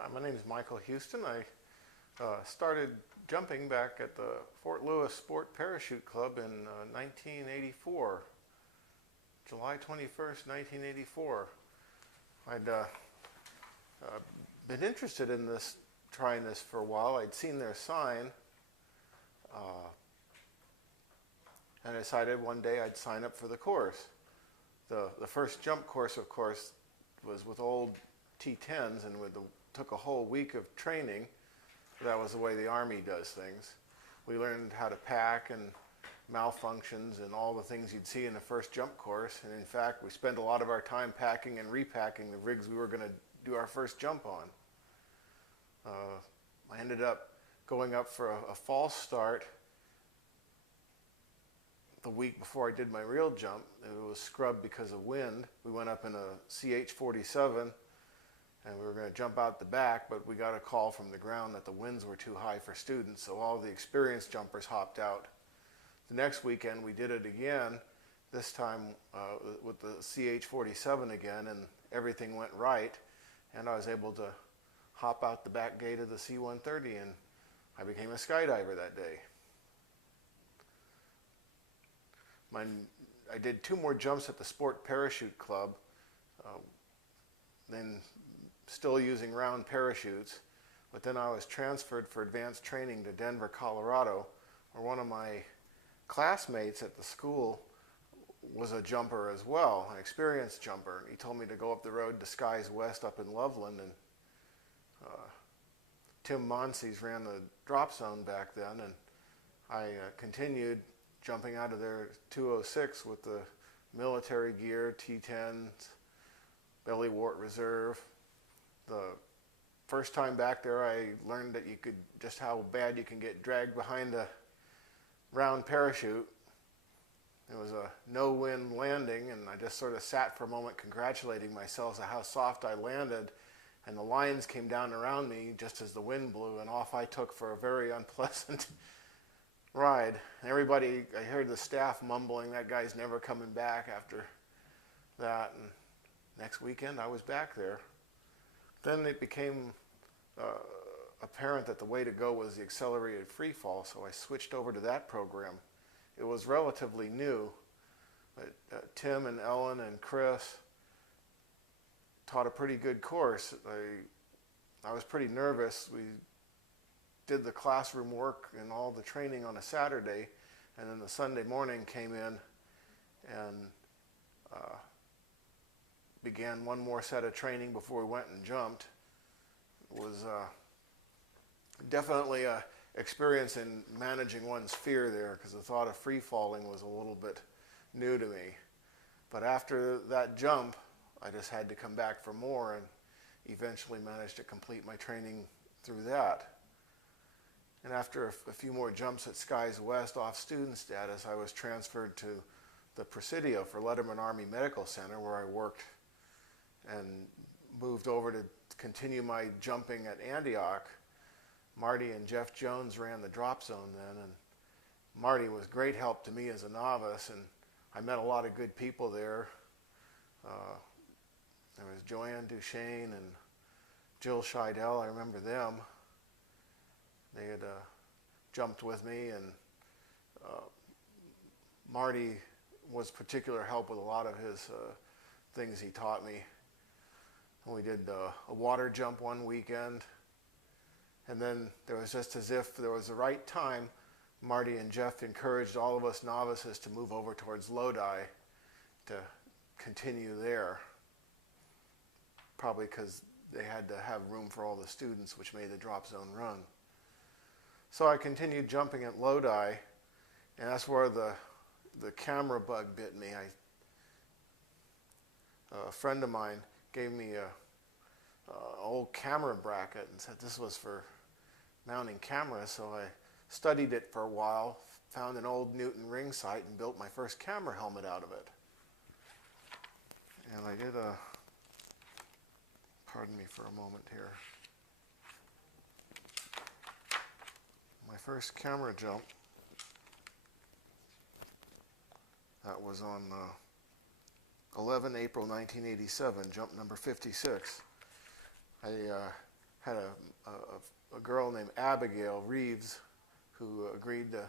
Hi, my name is Michael Houston. I started jumping back at the Fort Lewis Sport Parachute Club in 1984, July 21st, 1984. I'd been interested in trying this for a while. I'd seen their sign, and I decided one day I'd sign up for the course. The first jump course, of course, was with old T10s and took a whole week of training. That was the way the Army does things. We learned how to pack and malfunctions and all the things you'd see in the first jump course. And in fact, we spent a lot of our time packing and repacking the rigs we were going to do our first jump on. I ended up going up for a false start the week before I did my real jump. It was scrubbed because of wind. We went up in a CH-47 and we were going to jump out the back, but we got a call from the ground that the winds were too high for students, so all the experienced jumpers hopped out. The next weekend we did it again, this time with the CH-47 again, and everything went right, and I was able to hop out the back gate of the C-130, and I became a skydiver that day. I did 2 more jumps at the Sport Parachute Club, then still using round parachutes, but then I was transferred for advanced training to Denver, Colorado, where one of my classmates at the school was a jumper as well, an experienced jumper. He told me to go up the road to Skies West up in Loveland, and Tim Monsees ran the drop zone back then, and I continued jumping out of their 206 with the military gear, T10s, belly wart reserve. The first time back there, I learned that just how bad you can get dragged behind a round parachute. It was a no-wind landing, and I just sort of sat for a moment congratulating myself on how soft I landed, and the lines came down around me just as the wind blew, and off I took for a very unpleasant ride. Everybody, I heard the staff mumbling, that guy's never coming back after that, and next weekend I was back there. Then it became apparent that the way to go was the accelerated freefall, so I switched over to that program. It was relatively new, but Tim and Ellen and Chris taught a pretty good course. I was pretty nervous. We did the classroom work and all the training on a Saturday, and then the Sunday morning came in and began one more set of training before we went and jumped. It was definitely an experience in managing one's fear there, because the thought of free falling was a little bit new to me. But after that jump, I just had to come back for more, and eventually managed to complete my training through that. And after a few more jumps at Skies West off student status, I was transferred to the Presidio for Letterman Army Medical Center, where I worked, and moved over to continue my jumping at Antioch. Marty and Jeff Jones ran the drop zone then, and Marty was great help to me as a novice, and I met a lot of good people there. There was Joanne Duchesne and Jill Scheidel. I remember them. They had jumped with me, and Marty was particular help with a lot of his things he taught me. We did a water jump one weekend, and then there was, just as if there was the right time, Marty and Jeff encouraged all of us novices to move over towards Lodi to continue there, probably because they had to have room for all the students, which made the drop zone run. So I continued jumping at Lodi, and that's where the camera bug bit me. A friend of mine gave me a old camera bracket and said this was for mounting cameras, so I studied it for a while, found an old Newton ring sight, and built my first camera helmet out of it. And I did pardon me for a moment here. My first camera jump, that was on 11 April 1987, jump number 56. I had a girl named Abigail Reeves who agreed to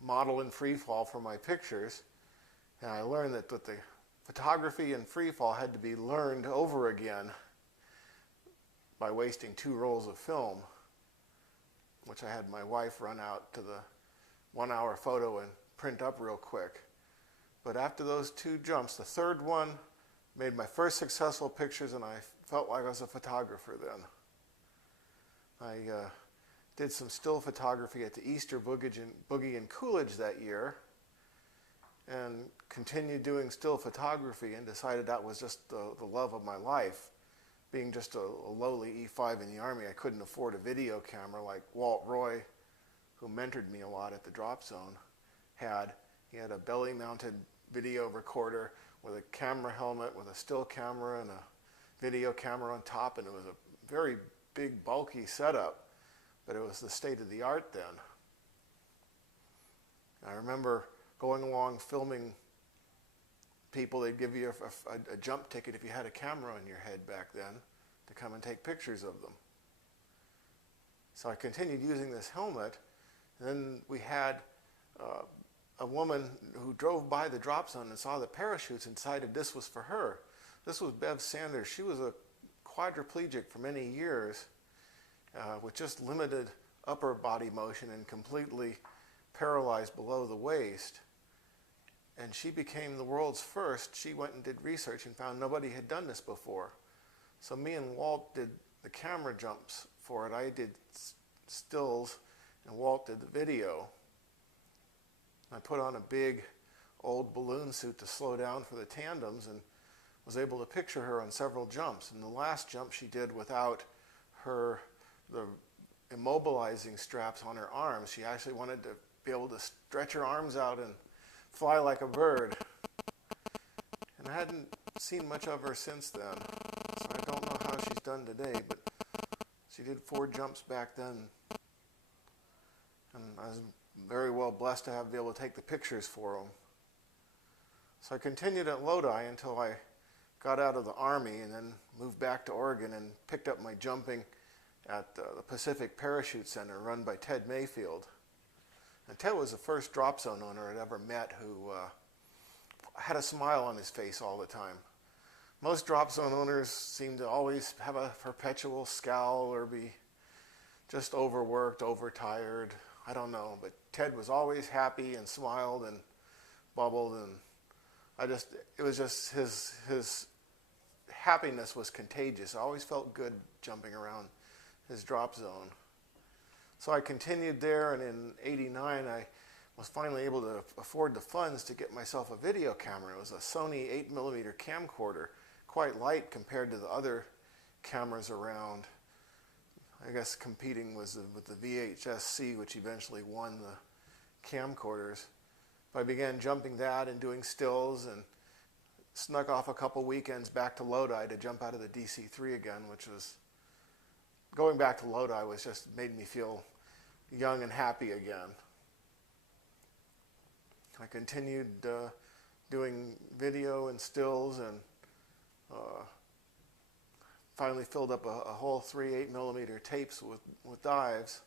model in Freefall for my pictures. And I learned that the photography in Freefall had to be learned over again by wasting 2 rolls of film, which I had my wife run out to the 1-hour photo and print up real quick. But after those 2 jumps, the third one made my first successful pictures, and I felt like I was a photographer then. I did some still photography at the Easter Boogie in Coolidge that year, and continued doing still photography, and decided that was just the love of my life. Being just a lowly E5 in the Army, I couldn't afford a video camera like Walt Roy, who mentored me a lot at the drop zone, had. He had a belly-mounted video recorder with a camera helmet, with a still camera and a video camera on top, and it was a very big, bulky setup, but it was the state of the art then. I remember going along filming people. They'd give you a jump ticket if you had a camera on your head back then to come and take pictures of them. So I continued using this helmet, and then we had a woman who drove by the drop zone and saw the parachutes and decided this was for her. This was Bev Sanders. She was a quadriplegic for many years with just limited upper body motion and completely paralyzed below the waist. And she became the world's first. She went and did research and found nobody had done this before. So me and Walt did the camera jumps for it. I did stills and Walt did the video. I put on a big old balloon suit to slow down for the tandems and was able to picture her on several jumps. And the last jump she did without the immobilizing straps on her arms. She actually wanted to be able to stretch her arms out and fly like a bird. And I hadn't seen much of her since then, so I don't know how she's done today, but she did 4 jumps back then. And I was very well blessed to be able to take the pictures for them. So I continued at Lodi until I got out of the Army and then moved back to Oregon and picked up my jumping at the Pacific Parachute Center run by Ted Mayfield. And Ted was the first drop zone owner I'd ever met who had a smile on his face all the time. Most drop zone owners seem to always have a perpetual scowl or be just overworked, overtired. I don't know, but Ted was always happy and smiled and bubbled, and it was just his happiness was contagious. I always felt good jumping around his drop zone. So I continued there, and in '89 I was finally able to afford the funds to get myself a video camera. It was a Sony 8mm camcorder, quite light compared to the other cameras around. I guess competing with the VHS-C, which eventually won the camcorders. I began jumping that and doing stills, and snuck off a couple weekends back to Lodi to jump out of the DC-3 again, which was, going back to Lodi was just made me feel young and happy again. I continued doing video and stills, and finally filled up a whole 3 8mm tapes with dives.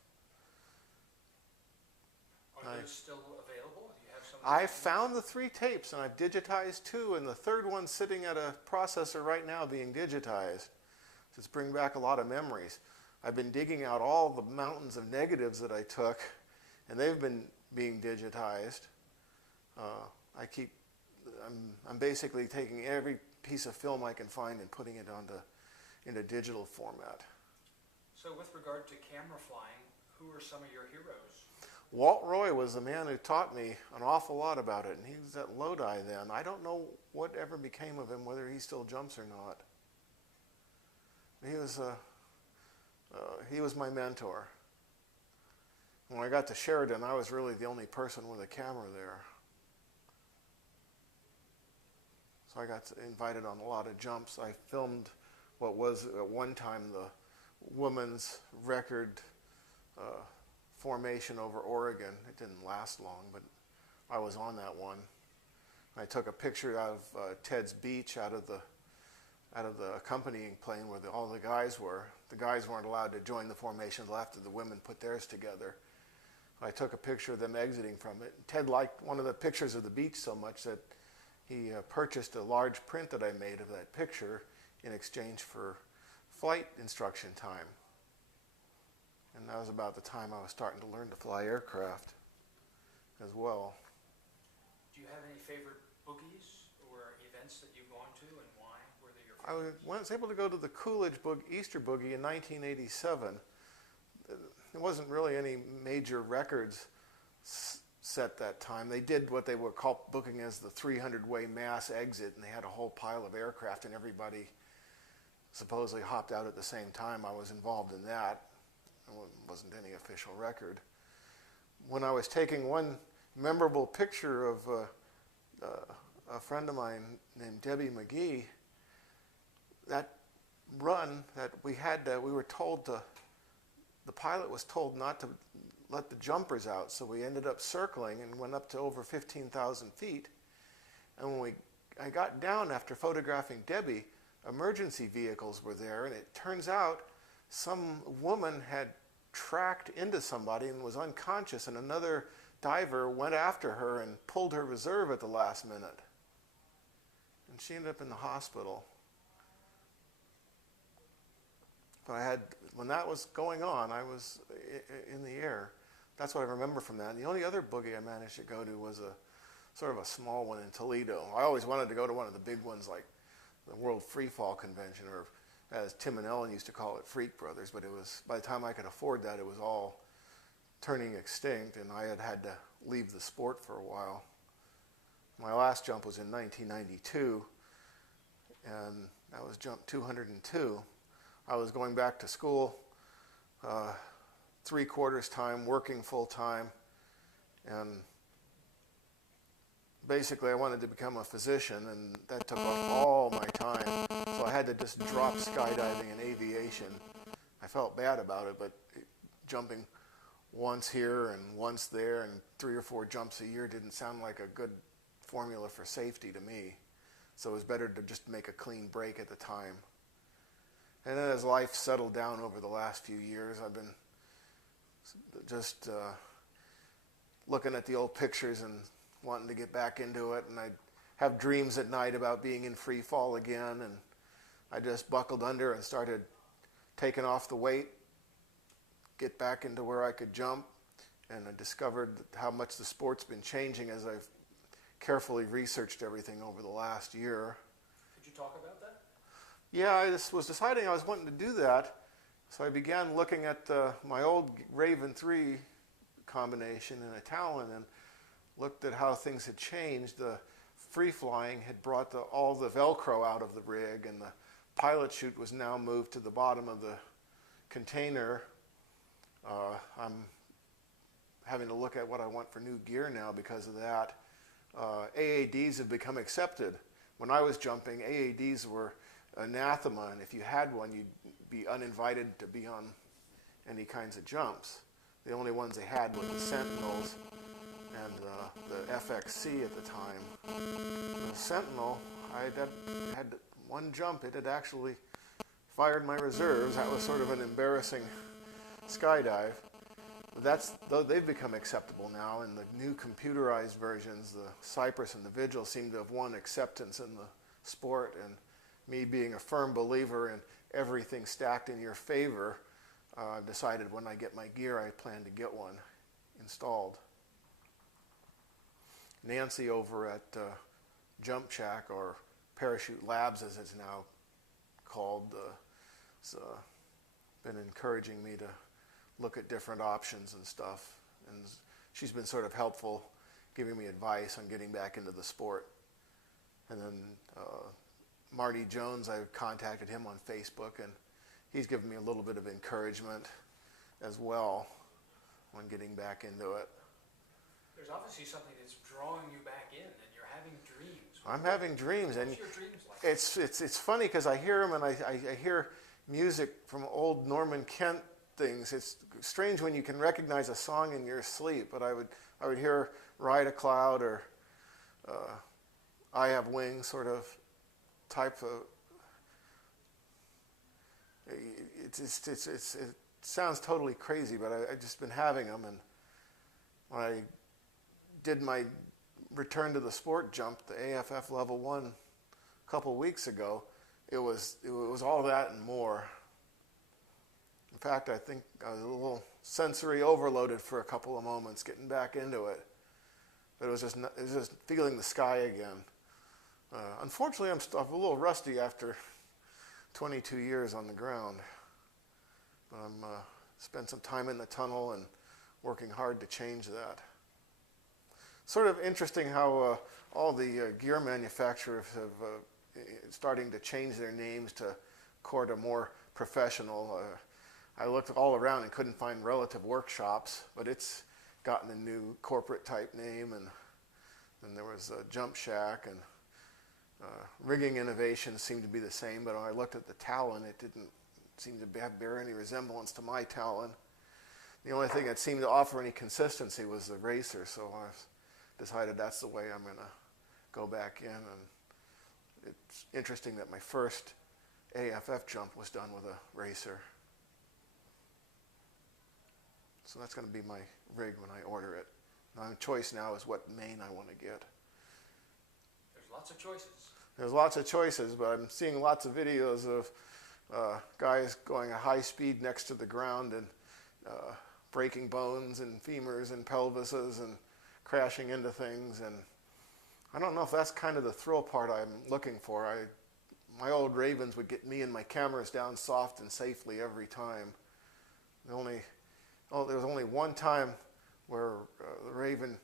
Are those still available? Do you have some? I found the 3 tapes, and I've digitized 2, and the third one's sitting at a processor right now being digitized. It's bringing back a lot of memories. I've been digging out all the mountains of negatives that I took, and they've been being digitized. I'm basically taking every piece of film I can find and putting it into digital format. So with regard to camera flying, who are some of your heroes? Walt Roy was the man who taught me an awful lot about it, and he was at Lodi then. I don't know what ever became of him, whether he still jumps or not. He was my mentor. When I got to Sheridan, I was really the only person with a camera there. So I got invited on a lot of jumps. I filmed what was at one time the women's record formation over Oregon. It didn't last long, but I was on that one. I took a picture of Ted's beach out of out of the accompanying plane where all the guys were. The guys weren't allowed to join the formation until after the women put theirs together. I took a picture of them exiting from it. Ted liked one of the pictures of the beach so much that he purchased a large print that I made of that picture in exchange for flight instruction time. And that was about the time I was starting to learn to fly aircraft as well. Do you have any favorite boogies or events that you've gone to, and why? Were they your I favorites? was able to go to the Coolidge Easter Boogie in 1987. There wasn't really any major records set that time. They did what they were booking as the 300-way mass exit, and they had a whole pile of aircraft, and everybody supposedly hopped out at the same time. I was involved in that. It wasn't any official record. When I was taking one memorable picture of a friend of mine named Debbie McGee, that run that we had, we were told to, the pilot was told not to let the jumpers out, so we ended up circling and went up to over 15,000 feet. And when I got down after photographing Debbie, emergency vehicles were there, and it turns out some woman had tracked into somebody and was unconscious, and another diver went after her and pulled her reserve at the last minute. And she ended up in the hospital. But when that was going on, I was in the air. That's what I remember from that. And the only other boogie I managed to go to was a sort of a small one in Toledo. I always wanted to go to one of the big ones like the World Freefall Convention, or as Tim and Ellen used to call it, Freak Brothers. But it was, by the time I could afford that, it was all turning extinct, and I had to leave the sport for a while. My last jump was in 1992, and that was jump 202. I was going back to school, 3/4 time, working full time, and basically I wanted to become a physician, and that took up all my time. So I had to just drop skydiving and aviation. I felt bad about it, but jumping once here and once there and 3 or 4 jumps a year didn't sound like a good formula for safety to me. So it was better to just make a clean break at the time. And then as life settled down over the last few years, I've been just looking at the old pictures and wanting to get back into it. And I'd have dreams at night about being in free fall again. And I just buckled under and started taking off the weight, get back into where I could jump. And I discovered how much the sport's been changing as I've carefully researched everything over the last year. Could you talk about that? Yeah, I just was deciding I was wanting to do that, so I began looking at my old Raven 3 combination in a Talon and looked at how things had changed. The free flying had brought all the Velcro out of the rig, and the pilot chute was now moved to the bottom of the container. I'm having to look at what I want for new gear now because of that. AADs have become accepted. When I was jumping, AADs were anathema, and if you had one, you'd be uninvited to be on any kinds of jumps. The only ones they had were the Sentinels and the FXC at the time. The Sentinel, I had one jump. It had actually fired my reserves. That was sort of an embarrassing skydive. Though they've become acceptable now, and the new computerized versions, the Cypress and the Vigil, seem to have won acceptance in the sport. And me being a firm believer in everything stacked in your favor, I've decided when I get my gear, I plan to get one installed. Nancy over at Jump Shack, or Parachute Labs as it's now called, has been encouraging me to look at different options and stuff. And she's been sort of helpful, giving me advice on getting back into the sport. And then Marty Jones, I contacted him on Facebook, and he's given me a little bit of encouragement as well when getting back into it. There's obviously something that's drawing you back in, and you're having dreams. I'm having dreams, and What's your dreams like? it's funny because I hear them, and I hear music from old Norman Kent things. It's strange when you can recognize a song in your sleep, but I would hear Ride a Cloud or I Have Wings sort of type of It sounds totally crazy, but I've just been having them. And when I did my return to the sport jump, the AFF level 1, a couple weeks ago, it was all that and more. In fact, I think I was a little sensory overloaded for a couple of moments getting back into it. But it was just feeling the sky again. Unfortunately, I'm a little rusty after 22 years on the ground. But I'm spent some time in the tunnel and working hard to change that. Sort of interesting how all the gear manufacturers have starting to change their names to court a more professional. I looked all around and couldn't find Relative Workshops, but it's gotten a new corporate type name, and then there was Jump Shack, and Rigging Innovations seemed to be the same, but when I looked at the Talon, it didn't seem to bear any resemblance to my Talon. The only thing that seemed to offer any consistency was the racer, so I decided that's the way I'm going to go back in. And it's interesting that my first AFF jump was done with a racer. So that's going to be my rig when I order it. My choice now is what main I want to get. There's lots of choices. There's lots of choices, but I'm seeing lots of videos of guys going at high speed next to the ground and breaking bones and femurs and pelvises and crashing into things. And I don't know if that's kind of the thrill part I'm looking for. My old Ravens would get me and my cameras down soft and safely every time. There was only one time where the Raven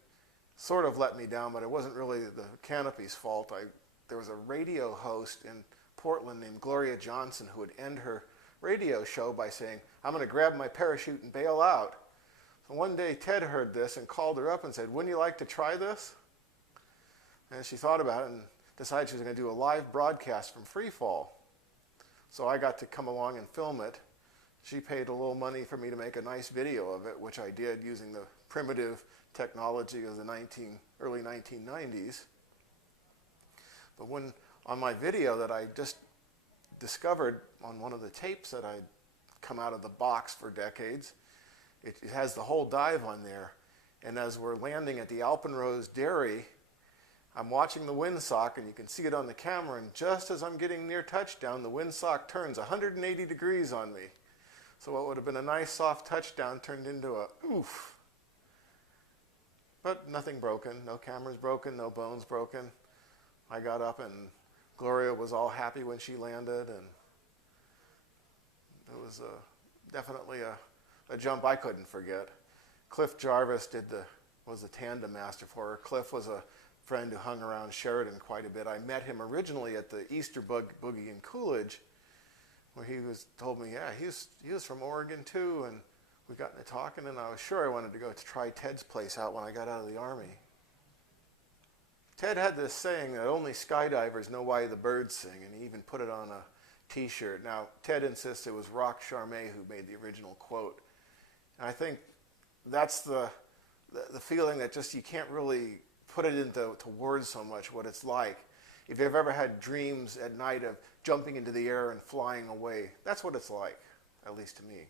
sort of let me down, but it wasn't really the canopy's fault. There was a radio host in Portland named Gloria Johnson who would end her radio show by saying, "I'm going to grab my parachute and bail out." So one day Ted heard this and called her up and said, "Wouldn't you like to try this?" And she thought about it and decided she was going to do a live broadcast from Freefall. So I got to come along and film it. She paid a little money for me to make a nice video of it, which I did using the primitive technology of the early 1990s. But when on my video that I just discovered on one of the tapes that I'd come out of the box for decades, it has the whole dive on there. And as we're landing at the Alpenrose Dairy, I'm watching the windsock, and you can see it on the camera, and just as I'm getting near touchdown, the windsock turns 180 degrees on me. So what would have been a nice soft touchdown turned into a oof. But nothing broken, no cameras broken, no bones broken. I got up and Gloria was all happy when she landed, and it was definitely a jump I couldn't forget. Cliff Jarvis was the tandem master for her. Cliff was a friend who hung around Sheridan quite a bit. I met him originally at the Easter Boogie in Coolidge, where he told me, yeah, he was from Oregon too, and we got into talking, and I was sure I wanted to go to try Ted's place out when I got out of the Army. Ted had this saying that only skydivers know why the birds sing, and he even put it on a t-shirt. Now, Ted insists it was Rock Charmé who made the original quote. And I think that's the feeling that just you can't really put it into words so much what it's like. If you've ever had dreams at night of jumping into the air and flying away, that's what it's like, at least to me.